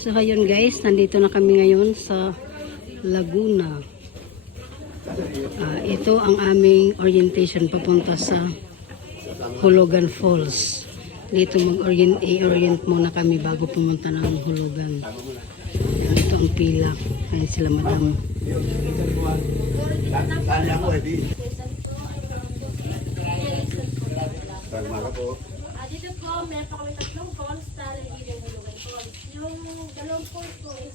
So ayun guys, nandito na kami ngayon sa Laguna. Ito ang aming orientation papunta sa Hulugan Falls. Dito mag-orient muna kami bago pumunta ng Hulugan. Ito ang pila. Ayan sila madam. Dito po, meron pa kami tatlong falls, tala hidden Hulugan Falls. Yung dalawang falls po is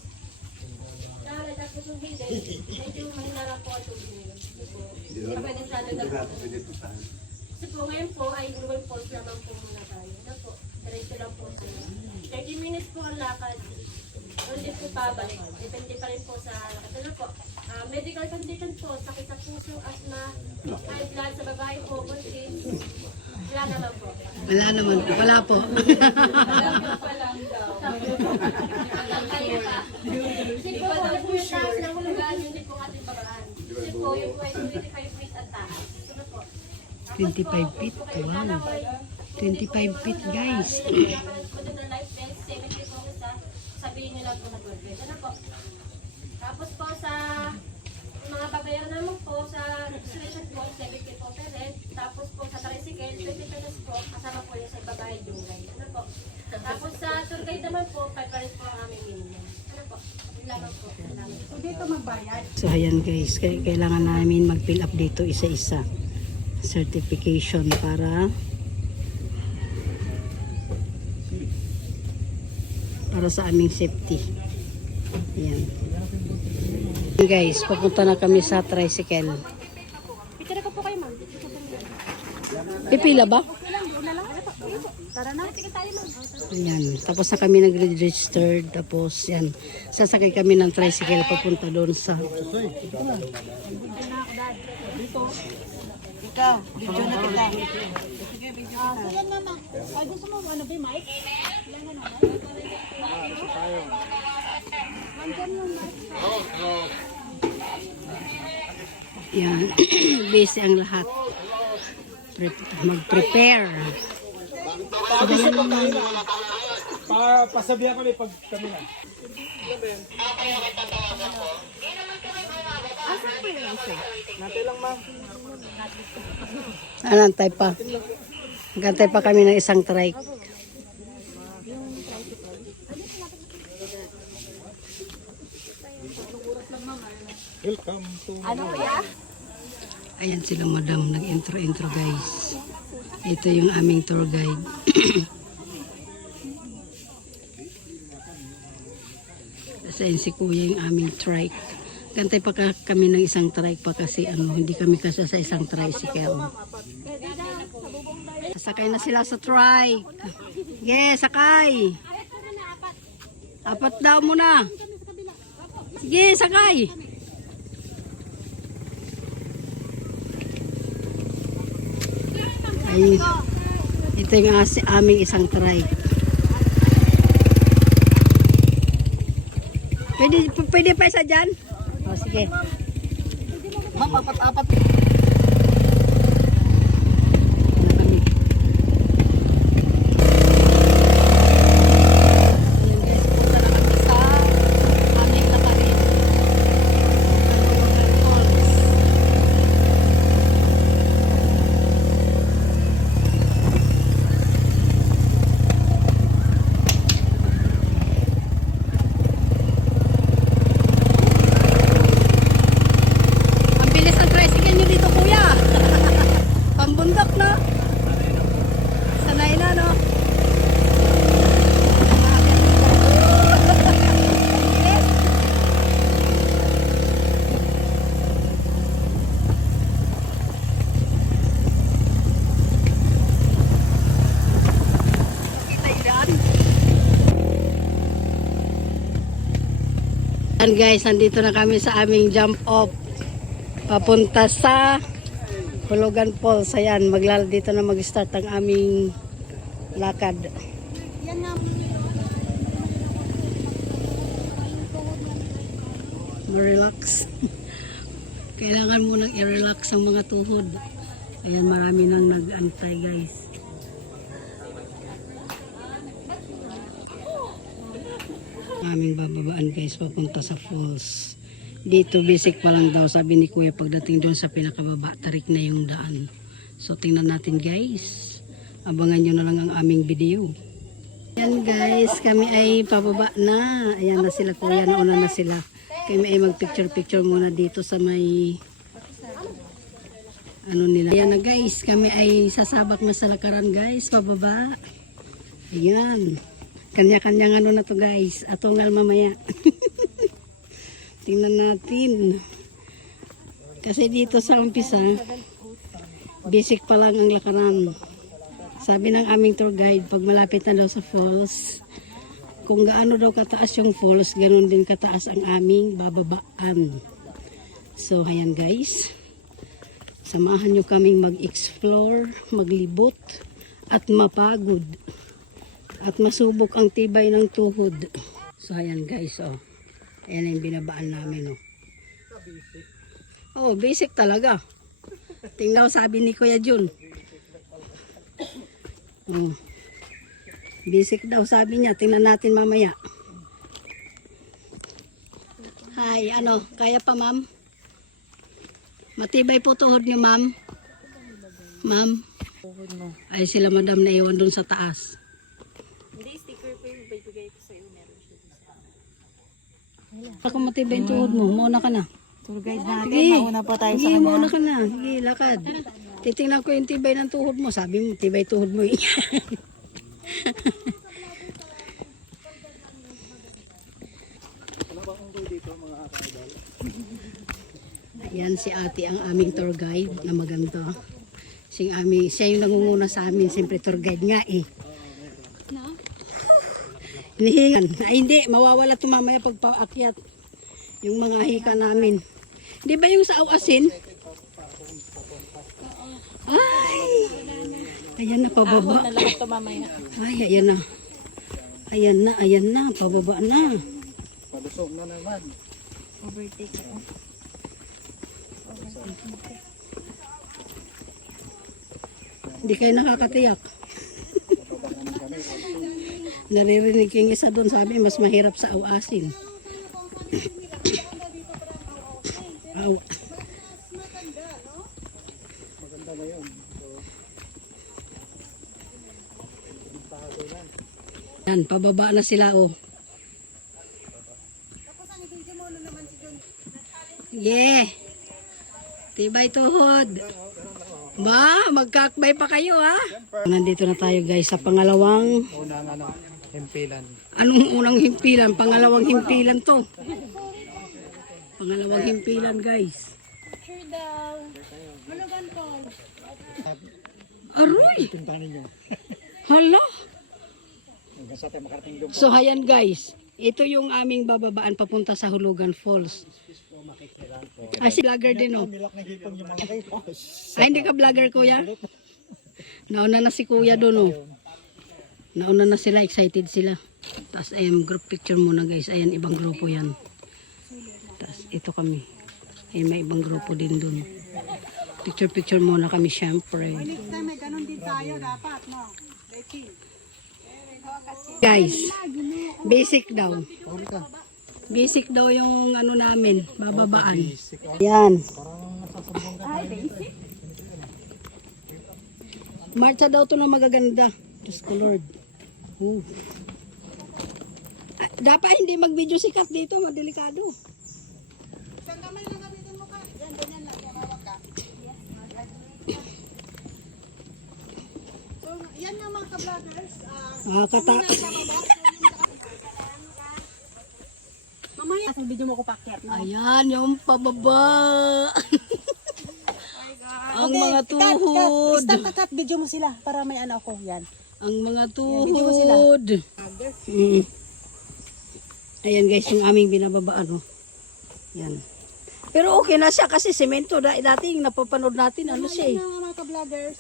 tala tapos yung hidden, medyo mahina lang po ang tubig nila. Kaya pwede sana na po. Kasi po ngayon po ay Hulugan Falls naman po muna tayo. Ano po, diretso lang po sila. 30 minutes po ang lakad. Hindi po pabalik. Depende pa rin po sa lakad. Ano po, medical condition po, sakit sa puso, asthma, high blood sa babae po, buntis. Wala naman po. Wala naman po. Wala po. Kasi po, yung taas ng hulugan, hindi po ating paraan. Kasi po, yung 25 feet at taas. Ano po? 25 feet. Wow. 25 feet guys. Kung na life vest, 70 po sa sabihin nyo lang po na gold bed. Ano po? Tapos po sa mga babayaran naman po sa registration po, 70 po per head. Tapos po sa tricycle, 20 pesos po, kasama po yung sa babayad yung guide. Ano po? Tapos sa tour guide naman po, 5 pa rin po ang aming minimum. Ano po? Yung lamang po. So dito magbayad. So ayan guys, kailangan namin mag-fill up dito isa-isa. Certification para sa aming safety. Ayan. Guys, papunta na kami sa tricycle. Picture ko po kayo, ma'am. Pipila ba? Tara na. Tingin tayo, ma'am. Ayan. Tapos na kami nag-register. Tapos yan. Sasakay kami ng tricycle papunta doon sa... Ikaw, video na kita. Yan, mama. Ay, gusto mo, ano ba yung mic? Yan. Busy ang lahat. Mag-prepare. Pasabihan kami pag kami na. Natay lang, ma'am. Antay pa. Gantay pa kami ng isang trike. Welcome to... Ayan sila madam. Nag-intro guys. Ito yung aming tour guide. Ayan si kuya yung aming trike. Gantay pa kami ng isang trike pa kasi hindi kami kasi sa isang tricycle. Sakay na sila sa trike. Yes, sakay. Apat daw muna. Sige, sakay. Ay, ito yung aming isang trike. Pwede pa isa dyan? O, sige. Ma'am, apat-apat. Ayan guys, nandito na kami sa aming jump off papunta sa Hulugan Falls. Ayan, dito na mag-start ang aming lakad. Relax. Kailangan mo nang i-relax ang mga tuhod. Ayan, marami nang nag-antay guys. aming bababaan guys papunta sa falls. Dito basic pa lang daw sabi ni Kuya pagdating doon sa pinakababa tarik na yung daan. So tingnan natin guys. Abangan nyo na lang ang aming video. Ayan guys, kami ay pababa na. Ayan na sila Kuya, nauna na sila. Kami ay mag-picture-picture muna dito sa may ano nila. Ayan na guys, kami ay sasabak na sa lakaran guys, pababa. Ayan. Kanya-kanyang ano na to guys. Atungal mamaya. Tingnan natin. Kasi dito sa umpisa, basic pa lang ang lakaran. Sabi ng aming tour guide, pag malapit na daw sa falls, kung gaano daw kataas yung falls, ganoon din kataas ang aming bababaan. So, ayan guys. Samahan nyo kaming mag-explore, maglibot, at mapagod. At masubok ang tibay ng tuhod. So, ayan guys, oh. Ayan yung binabaan namin, oh. Oh, basic talaga. Tingnan sabi ni Kuya Jun. Oh. Basic daw sabi niya. Tingnan natin mamaya. Hi, ano? Kaya pa, ma'am? Matibay po tuhod niyo, ma'am? Ma'am? Ay, sila madam na iwan dun sa taas. Hindi, sticker ko yung bibigay ko sa'yo. Meron siya. Ako matibay yung tuhod mo. Mauna ka na. Tour guide natin, Sige. mauna pa tayo sa Sige, kanya. mauna ka na. Sige, lakad. Titingnan ko yung tibay ng tuhod mo. Sabi mo, tibay tuhod mo. Ayan si ate ang aming tour guide na maganda. Siya yung nangunguna sa amin. Siyempre tour guide nga eh. Hinihingan. Ay hindi, mawawala ito mamaya pag paakyat. Yung mga hika namin. Di ba yung sa awasin? Ay! Ayan na, pababa. Ay, ayan na. Ayan na, pababa na. Palusog na naman. Hindi kayo nakakatiyak. Naririnig yung isa doon, sabi mas mahirap sa awasin. Maganda na yun. Yan, pababa na sila oh. Yeah. Tibay tuhod. Ba, magkakbay pa kayo ha. Nandito na tayo guys sa pangalawang. Unang himpilan. Anong unang himpilan? Pangalawang himpilan to. Pangalawang himpilan guys. Sure daw. Malugan ko. Aroy! Tintanin nyo. Hala! Hanggang sa tayo makarating doon. So ayan guys. Ito yung aming bababaan papunta sa Hulugan Falls. Ah, si vlogger din oh. Nilak na hipon yung malaki. Ay, hindi ka vlogger kuya? Nauna na si kuya doon oh. Nauna na sila, excited sila. Tapos ayan, group picture muna guys. Ayan, ibang grupo yan. Tapos ito kami. Ayan, may ibang grupo din doon. Picture muna kami syempre. Next time, may ganun din tayo dapat, no? Becky. Guys, basic daw. Basic daw yung ano namin, bababaan. Yan. Marcha daw to na magaganda. Diyos ko Lord. Ah, dapat hindi mag-video si Kat dito, madelikado. Isang kamay lang gamitin mo ka. Yan, ganyan lang. Kumawag ka. So, yan nga mga ka-vloggers. Mamaya, sa video mo ko pakyat. Ayan, yung pababa. Ang mga tuhod. Stop cut video mo sila para may ano ako. Yan. Ang mga video mo sila. tuhod. Ayan guys, yung aming binababaan. Oh. Yan. Pero okay na siya kasi semento. Dati yung napapanood natin, ano siya eh. Mga ka-vloggers,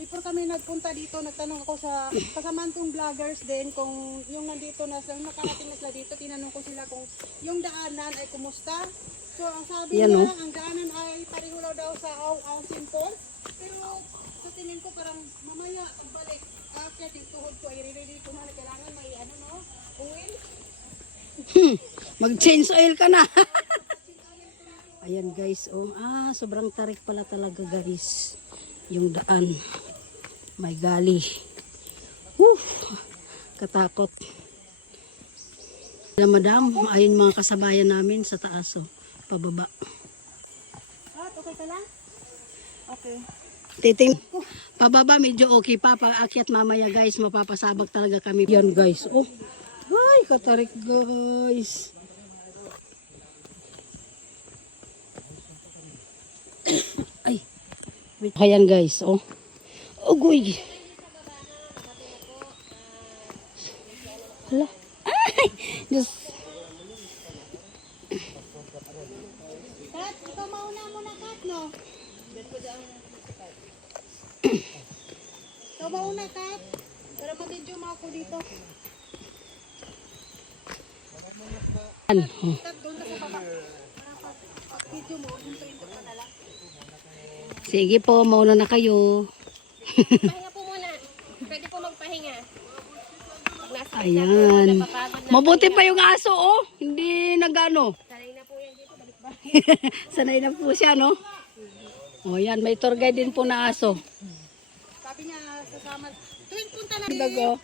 before kami nagpunta dito, nagtanong ako sa kasamantong vloggers din kung yung nandito na sila, nakarating na sila dito, tinanong ko sila kung yung daanan ay kumusta. So, ang sabi Yan, niya, oh. ang daanan ay pareho daw sa Awasin Falls. Pero sa tingin ko parang mamaya, pagbalik, kaya yung tuhod ko ay ririli ko na kailangan may ano no, oil. Mag-change oil ka na. Ayan guys, oh. Sobrang tarik pala talaga guys. Yung daan. May gali. Woo! Katakot. Na madam, ayun mga kasabayan namin sa taas, oh. Pababa. Okay ka lang? Okay. Titing, pababa medyo okay pa. Paakyat mamaya guys, mapapasabak talaga kami. Yan guys, oh. Ay, katarik guys. Ay. Ayan guys, oh. Ugoy. Hala. Ay, Diyos. Kat, ikaw mauna muna, Kat, no? Ikaw mauna, Kat. Para mag-video mo ako dito. Yan, oh. Kat, doon ka sa baba. Video mo, dito ka na lang. Sige po, mauna na kayo. Pahinga po muna. Pwede po magpahinga. Pag nasa Ayan. napapagod na. Mabuti pa yung aso, oh. Hindi nagano. Sanay na po yan dito. Balik ba? Sanay na po siya, no? O yan, may tour guide din po na aso. Sabi niya, sasama. Tuwing punta na. Dago.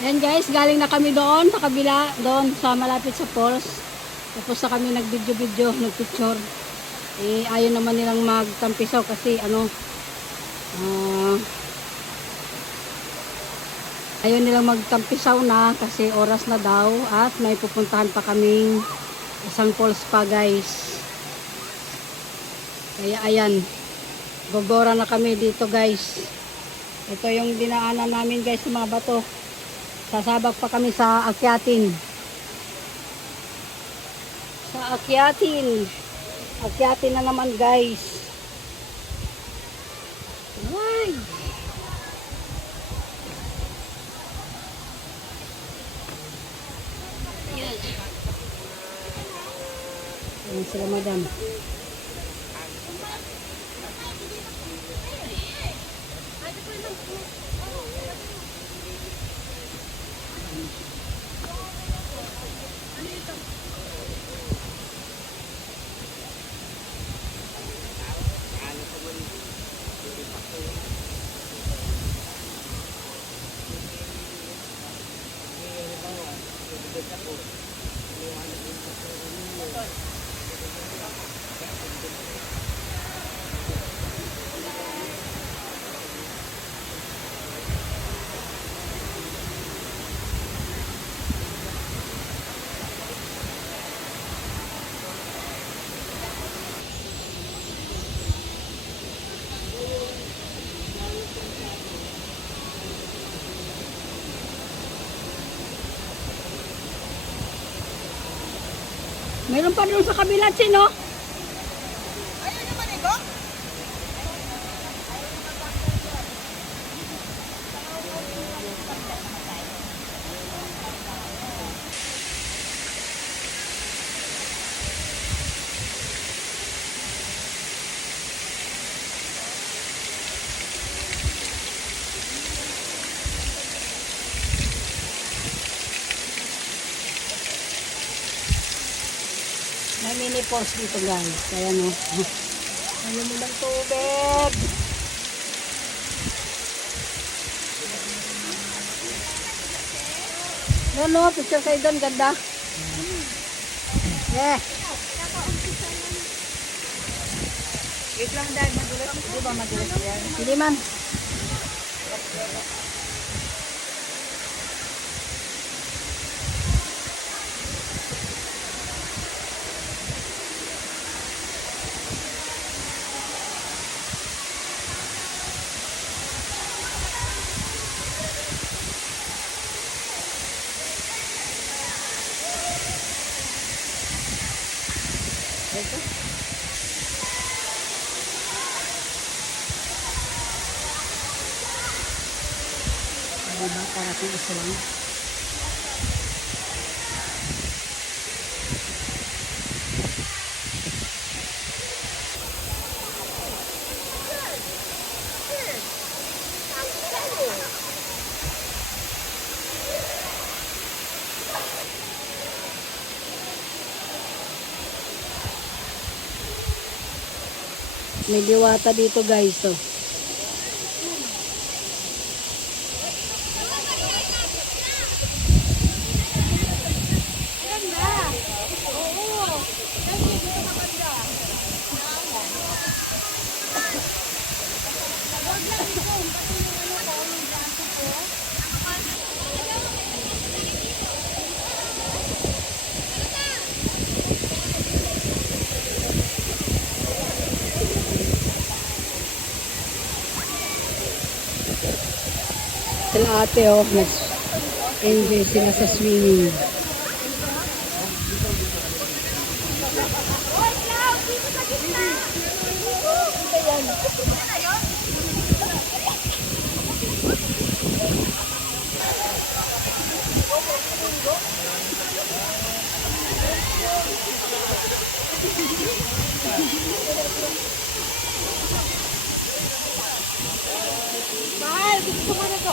Yan guys, galing na kami doon sa kabila, doon sa malapit sa falls. Tapos na kami nag-video-video, nag-picture. Eh, ayaw naman nilang magtampisaw kasi ayaw nilang magtampisaw na kasi oras na daw at may pupuntahan pa kaming isang falls pa guys. Kaya ayan, gogora na kami dito guys. Ito yung dinaanan namin guys sa mga bato. Sasabak pa kami sa akyatin. Sa akyatin. Akyatin na naman guys. Ay. Ayan. Ayan sila madam. Meron pa doon sa kabila, sino? Ayaw niyo manigo? May mini falls dito guys. Kaya no. Ayaw mo ng tubig. No, picture kayo doon. Ganda. Yeah. Wait lang dahil madulas. Di ba madulas yan? Hindi man. Diba? Para kung isa lang. May diwata dito guys. Oh. Sila ate oh, mas enjoy sila sa swimming. Mahal, gusto ko na to.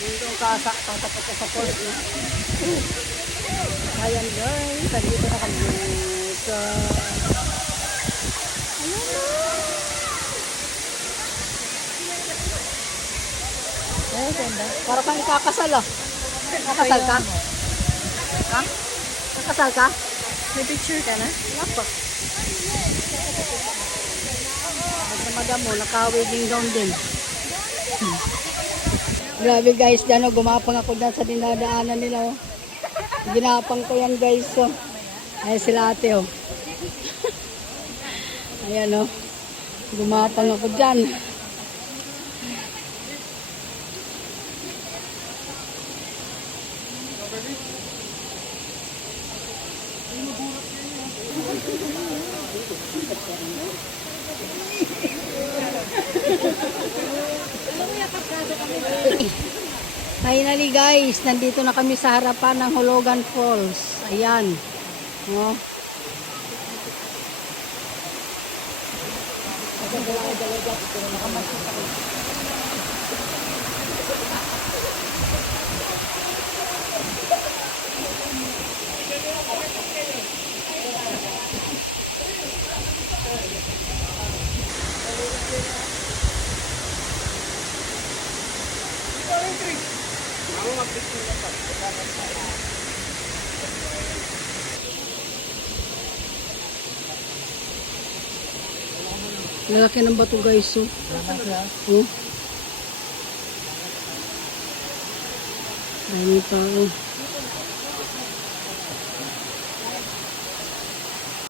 Dito ang tapat ko sa falls. No? Ayan guys, nandito na kami sa... Ayan na! Ayan, ganda. Para kang kakasal ah. Kakasal ka? Ha? Kakasal ka? May picture ka na? Wala pa. Sa madam mo, naka-wedding gown din. Grabe guys, dyan o, gumapang ako dyan sa dinadaanan nila o. Ginapang ko yan guys o. Ayan sila ate o. Ayan o. Gumapang ako dyan. Finally guys, nandito na kami sa harapan ng Hulugan Falls. Ayan. Oh. Lalaki ng bato guys, oh. Oh. Dami tao.